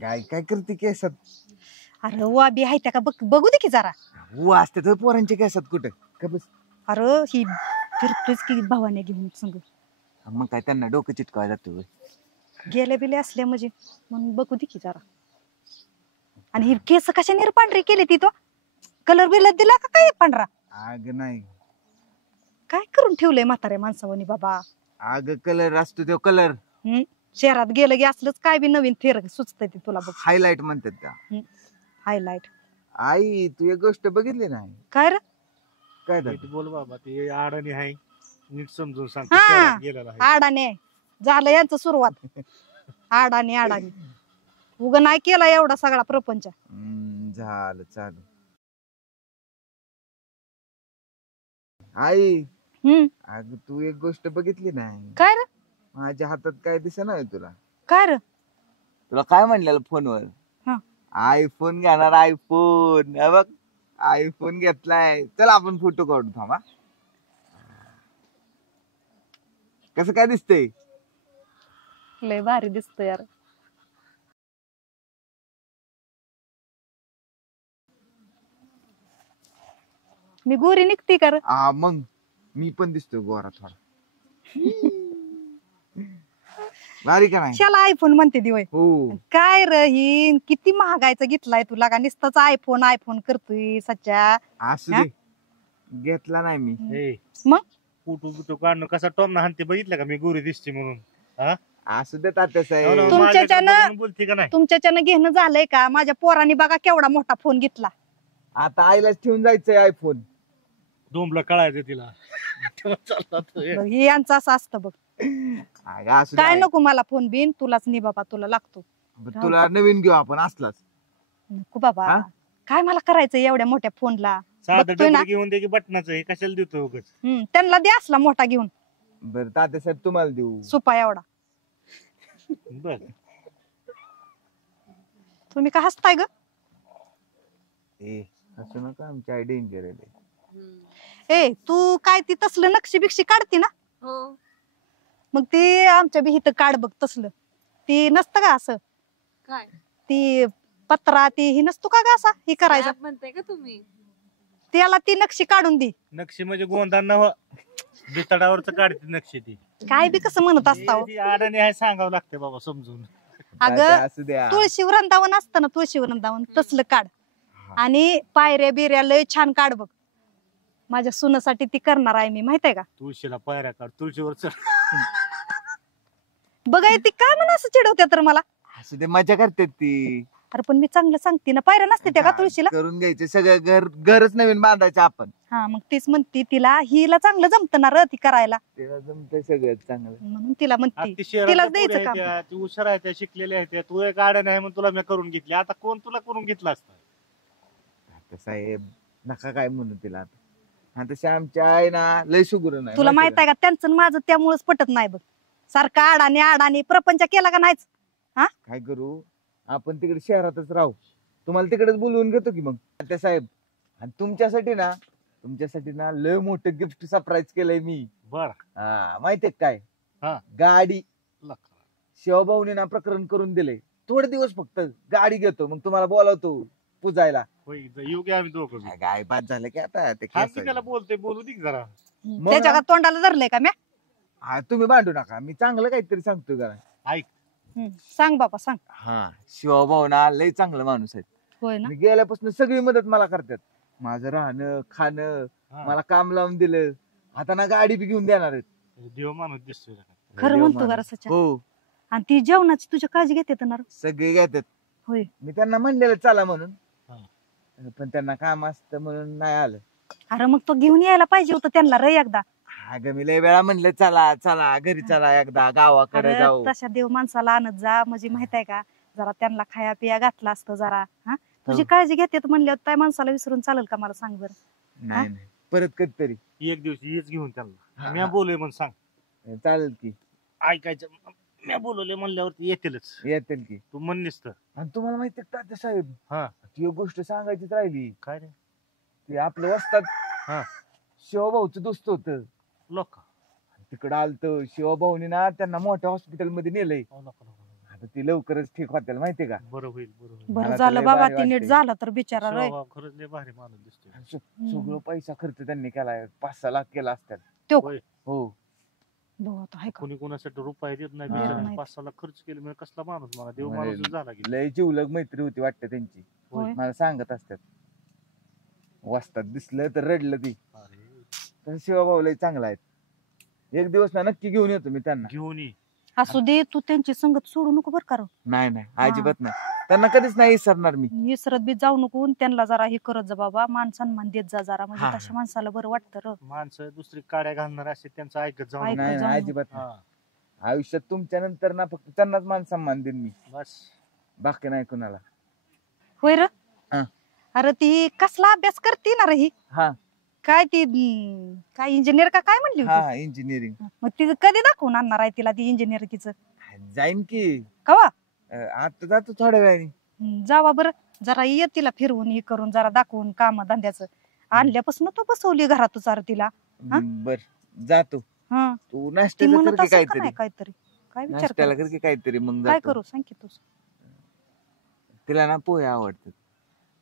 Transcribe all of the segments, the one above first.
काय काय करते केसात? अरे वा बी आहे त्या का बघू दे की जरा. वा असते तर पोरांच्या केसात कुठं का बस. अरे ही फिरतोच की भावाने घेऊन संग. मग काय त्यांना डोकं चिटकाय जातो? गेले बिले असले म्हणजे म्हणून बघू दे की जरा. आणि ही केस कशा निरपांढरी केली ती तो कलर बिलर दिला का काय पांढरा? आग नाही, काय करून ठेवलंय म्हाताऱ्या माणसावानी बाबा. आग कलर असतो तो कलर. शहरात गेलं की असलंच काय बी नवीन फेर सुचतंय ते तुला बघ. हायलाइट म्हणतात त्या. हायलाइट. आई तू एक गोष्ट बघितली नाही? काय रे? काय बोल बाबा, ते अडाणी आहे, नीट समजून सांग. आडाने झालं यांचं सुरुवात. आडाने आडाने उग नाही केला एवढा सगळा प्रपंच. झालं चालू. आई अग तू एक गोष्ट बघितली नाही? काय रे? माझ्या हातात काय दिसेना तुला? काय रे? तुला काय म्हणलेलं फोनवर? आयफोन घेणार, आयफोन. बघ आयफोन घेतलाय. चल आपण फोटो काढू. थांबा. कसं काय दिसतंय? लय भारी दिसतो यार. मी गोरी निघते का रे? मग मी पण दिसतोय गोरा थोडा. भारी का नाही? चला आयफोन म्हणते दिवय. हो. काय रे ही किती महागायचा घेतलाय तुला का नुसताच आयफोन आयफोन करतोय सच्चा? असू दे, घेतला नाही मी. मग फोटो बिटो काढणं कसा टॉम ना हाणते बघितलं का मी गोरी दिसते म्हणून? असू दे तात्यासाहेब. तुमच्याच्यानं घेणं झालंय का? माझ्या पोराने बघा केवढा मोठा फोन घेतला. आता आईलाच ठेवून जायचंय आयफोन. डोंबला कळायचं तिला. हे यांचं असं असतं बघ. काय नको मला फोन बिन, तुलाच नाही बाबा, तुला लागतो. तुला नवीन घेऊ आपण असलाच. नको बाबा, काय मला करायचं एवढ्या मोठ्या फोनला? घेऊन दे की बटनाचं, हे कशाला देतो उगाच? त्यांना दे असला मोठा घेऊन. बरं तात्यासाहेब तुम्हाला देऊ. सुपा एवढा. बर तुम्ही का हसताय ग? हसू नका, आमची आई डेंजर आहे. तू काय ती तसलं नक्षी बिक्षी काढते ना? हो. मग ती आमच्या बी इथं काढ बघ तसलं. ती नसतं का असं? काय ती पत्रा ती ही नसतो का ग असा ही करायचा? म्हणताय का तुम्ही? त्याला ती नक्षी काढून दे. नक्षी म्हणजे गोंधळ नव बितडावरच काढते नक्षी ती. काय बी कसं म्हणत असता? अडाणी आहे सांगावं लागते बाबा समजून. अगं तुळशी वृंदावन असतं ना, तुळशी वृंदावन तसलं काढ. आणि पायऱ्या बिऱ्या लय छान काढ बघ. माझ्या सुनासाठी ती करणार आहे मी, माहित आहे का? तुळशीला पायऱ्या काढ, तुळशीवर चढ. बघाय ती काय म्हणून असं चिडवत्या तर मला? असू दे, मजा करते ती. अरे पण मी चांगलं सांगते ना, पायऱ्या नसते त्या का तुळशीला? करून घ्यायचे सगळं, घरच नवीन बांधायचं आपण. मग तीच म्हणते तिला हिला चांगलं जमतं ना र ती करायला. तिला जमतंय सगळं चांगलं म्हणून तिला म्हणते तिलाच द्यायचं काम. ती हुशार आहे, त्या शिकलेल्या आहेत. तू एक गाड्या नाही म्हणून तुला मी करून घेतली. आता कोण तुला करून घेतला असता? साहेब नका काय म्हणू तिला. आता श्यामच्या आहे ना लय सुगुर नाही. तुला माहित आहे का त्यांचं माझं त्यामुळेच पटत नाही बघ. सारखा आडाने आडाने प्रपंच केला का नाहीच? काय करू आपण तिकडे शहरातच राहू. तुम्हाला तिकडेच बोलवून घेतो की मग त्या साहेब. आणि तुमच्यासाठी ना लय मोठं गिफ्ट सरप्राईज केलंय मी. बर माहितीये काय? गाडी. शिवभाऊने ना प्रकरण करून दिलंय. थोडे दिवस फक्त गाडी घेतो, मग तुम्हाला बोलावतो पुजायला. येऊ की आम्ही दोघं. काय बाद झालं की आता त्याला बोलतोय, बोलू दे जरा. त्याच्या तोंडाला धरलंय का म्या? तुम्ही भांडू नका, मी चांगलं काहीतरी सांगतोय जरा. ऐक. सांग बाबा सांग. शिवभाऊ ना लय चांगलं माणूस आहे. होय ना? मी गेल्यापासून सगळी मदत मला करतात. माझं राहणं खाणं, मला काम लावून दिलं. आता ना गाडी बी घेऊन देणार आहेत. देव माणूस दिसतोय. खरं म्हणतो जरा सच्चा. हो. आणि ती जेवणाची तुझी काळजी घेते ना? सगळे घेतात. होय. मी त्यांना म्हणलेलं चला म्हणून, पण त्यांना काम असतं म्हणून नाही आलं. अरे मग तो घेऊन यायला पाहिजे होतं त्यांना रे एकदा. अगं मी लय वेळा म्हणलं चला चला घरी चला, एकदा गावाकडे जाऊ. तशा देव माणसाला आणत जा, म्हणजे माहित आहे का, जरा त्यांना खाया पिया घातला असतं जरा. तुझी काळजी घेते म्हणल्यावर त्या माणसाला विसरून चालेल का? मला सांग बरं. नाही परत कधीतरी एक दिवशी येच घेऊन त्यांना. मी बोललोय म्हणून सांग. चालेल की. ऐकायचं मी बोलवले म्हणल्यावरती येतील की. तू म्हणलीस तर. आणि तुम्हाला माहिती तात्या साहेब, ती एक गोष्ट सांगायचीच राहिली. काय रे? ते आपलं वस्तात शिवभाऊचं दोस्त होत. लोक तिकडं आलत शिवभाऊनी ना त्यांना मोठ्या हॉस्पिटल मध्ये नेलंय. आता ती लवकरच ठीक होतील माहितीये का. बरं होईल बरं होईल. बरं मला तर झालं लय बाबा भारी ती नीट वाटतंय. झालं तर बिचारा रे. शिवा, खरंच लय भारी माणूस दिसतोय. सगळं पैसा खर्च त्यांनी केलाय, 5-6 लाख केला असतात. तो होय. हो बघ आता आहे का कोणी कोणासाठी रुपये देत नाही हा. बिचाऱ्याने. नाही. 5-6 लाख खर्च केले म्हणजे कसला माणूस मला देव म्हणजे माणूस झाला की. लय जीवलग मैत्री होती वाटते त्यांची. होय. मला सांगत असतात. वाचतात दिसलं तर रडलं ती. अरे, तर शिवाभाऊ लय चांगला आहेत. एक दिवस ना नक्की घेऊन येतो मी त्यांना. घेऊन ये. असू दे तू त्यांची संगत सोडू नको बरं का रे. नाही नाही अजिबात नाही, त्यांना कधीच नाही विसरणार मी. विसरत बी जाऊ नको आणि त्यांना जरा हे करत जा बाबा, मान सन्मान देत जा जरा, म्हणजे हा. तशा माणसाला बरं वाटतं र. माणसं दुसरी काड्या घालणार असे त्यांचं ऐकत जाऊ ऐकत नका. नाही जाऊ नाही नको. अजिबात नाही. हा, आयुष्यात तुमच्या नंतर ना फक्त त्यांनाच मान सन्मान देईन मी, बस. बाकी नाही कुणाला. होय र. हा. अरे ती कसला अभ्यास करते ना रे ही, हा काय ती काय इंजिनियर का काय म्हणली होती. हा इंजिनिअरिंग मग तिचं कधी दाखवून आणणार आहे तिला ती इंजिनिअरिंगचं. जाईन की. कवा आता जातो थोड्या वेळाने. जावा बरं, जरा ये तिला फिरवून हे करून जरा दाखवून काम धंद्याचं. आणल्यापासून तू बसवली घरातच अरे तिला. हा? बर जातो. हा तू ती नाश्त्याला म्हणत कर की असेल का काहीतरी. नाही काहीतरी, काय विचार नाश्त्याला कर, कर की काहीतरी मग काय जातो. करू सांग की तू. तिला ना पोहे आवडतात.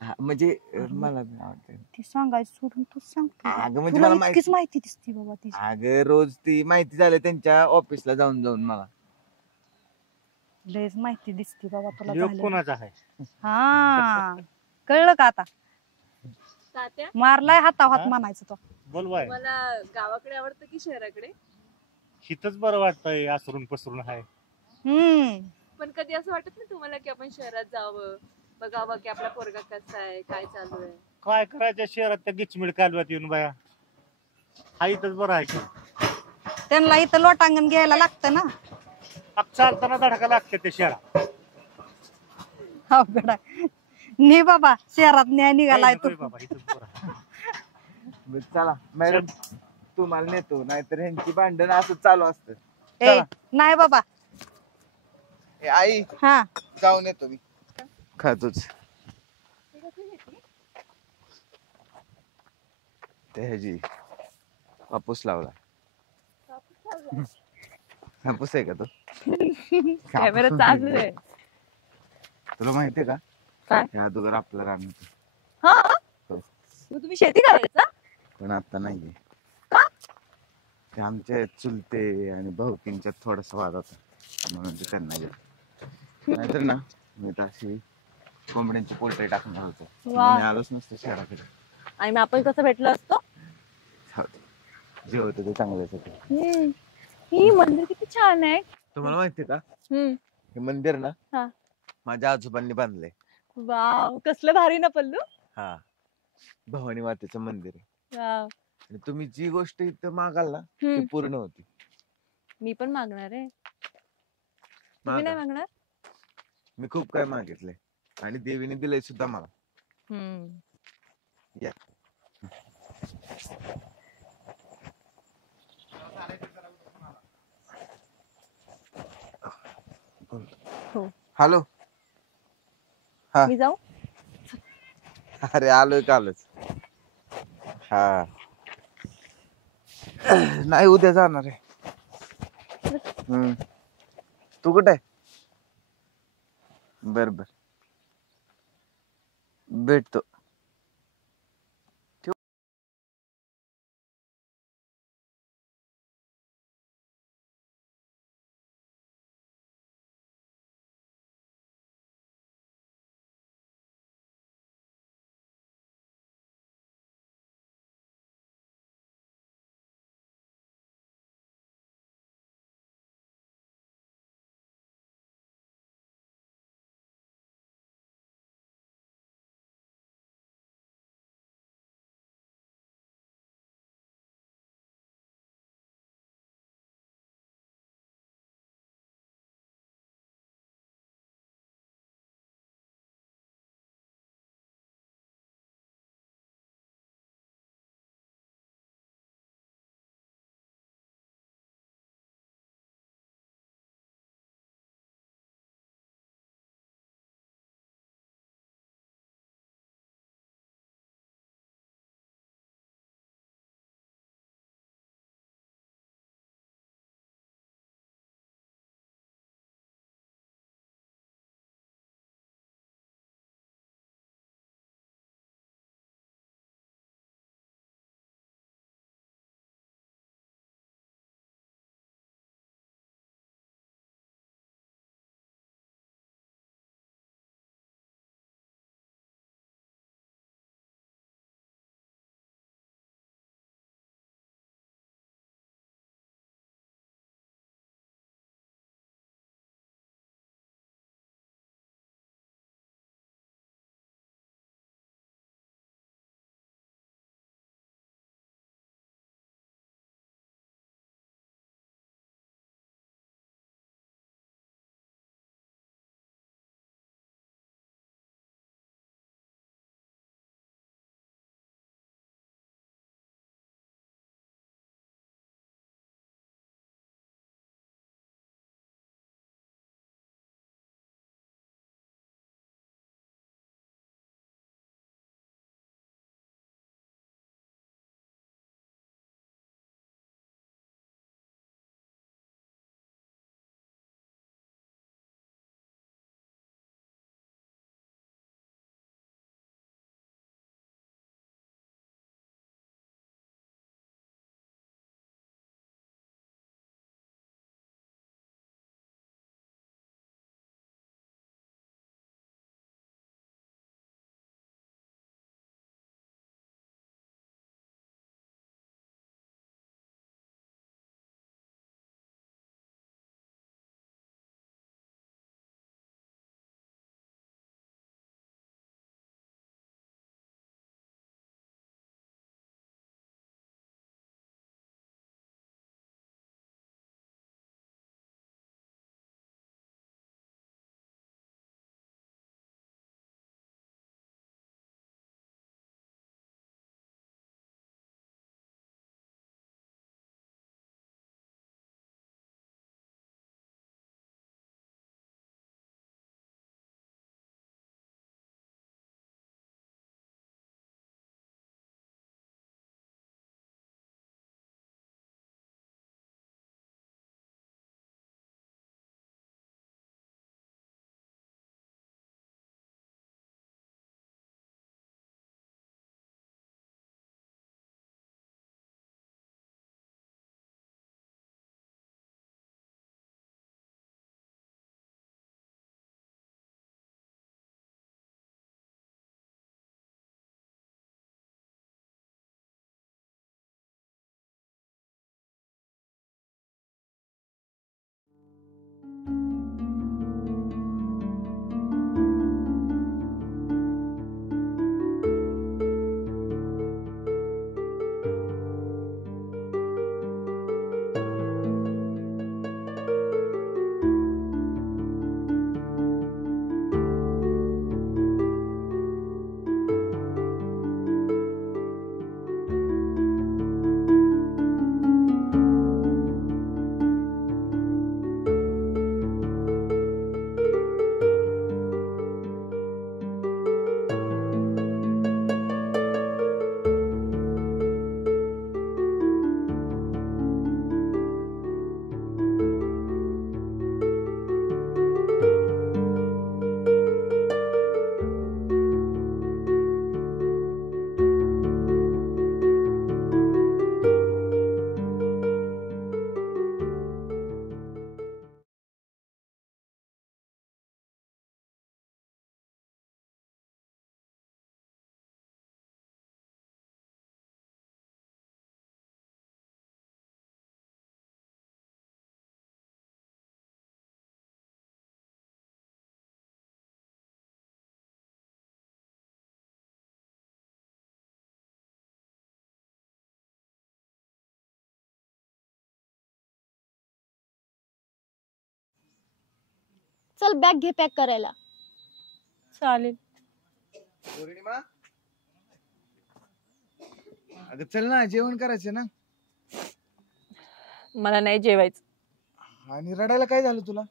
हा, म्हणजे मला बी आवडते. ती सांगायचं सोडून तू सांग. अगं म्हणजे तुला मला इतकीच माहिती दिसती बाबा ती. अगं रोज ती माहिती झाली त्यांच्या ऑफिसला जाऊन जाऊन मला. लयच माहिती दिसती बाबा तुला योग झालेली. कोणाचा आहे? हा कळलं का आता, तात्या मारलाय हातावात हा? म्हणायचं तो. बोलवाय. मला गावाकडे आवडतं की शहराकडे? हिथच बरं वाटतंय, आसरून पसरून आहे. पण कधी असं वाटत नाही तुम्हाला की आपण शहरात जावं, बघावं की आपला पोरगा कसा आहे, काय चालू आहे? काय करायचं शहरात त्या गिचमिड कालव्यात येऊन बाया. हा इथंच बरं आहे की. त्यांना इथं लोटांगण घ्यायला लागतं ना. चालताना धडका लागते ते शहरात. अवघड आहे. नी बाबा शहरात न्याय निघालाय नको तू. बाबा, इथंच बरं आहे. बरं, चला मॅडम तुम्हाला नेतो, नाहीतर ह्यांची भांडण असं चालू असतं. ए चला. नाही बाबा. ए, आई हा जाऊन येतो मी. खातोच ते ह्याची कापूस लावला. कापूस आहे का तो? कॅमेरा चालू आहे. तुला माहितीये का काय? या अगोदर आपलं रान होतं. हा हो. मग तुम्ही शेती करायचा? पण आता नाहीये. ते आमच्या चुलते आणि भाऊकींच्यात थोडासा वाद होता, म्हणून ते त्यांना गेलं. नाहीतर ना मी तर अशी कोंबड्यांची पोल्ट्री टाकणार होतो. वा. मी आलोच नसतो शहराकडे. आणि मग आपण कसं भेटलो असतो? जे होतं ते चांगल्यासाठी. ही मंदिर किती छान आहे. तुम्हाला माहितीये का हम्म. हे मंदिर ना हा. माझ्या आजोबांनी बांधलंय. वाव, कसलं भारी ना पल्लू. हा भवानी मातेचं मंदिर आहे. वाव. आणि तुम्ही जी गोष्ट इथं मागाल ना ती हम्म. पूर्ण होती. मी पण मागणार आहे. तुम्ही मागा. नाही मागणार? मी खूप काय मागितलंय आणि देवीने दिलंय सुद्धा मला. हम्म. या हो. हॅलो. हा. मी जाऊ? अरे आलोय कालच. हा नाही उद्या जाणार आहे. तू कुठे आहे? बर बर भेटतो. चल बॅग घे पॅक करायला. चालेल. पौर्णिमा अगं चल ना, जेवण करायचं ना. मला नाही जेवायचं. आणि रडायला काय झालं तुला?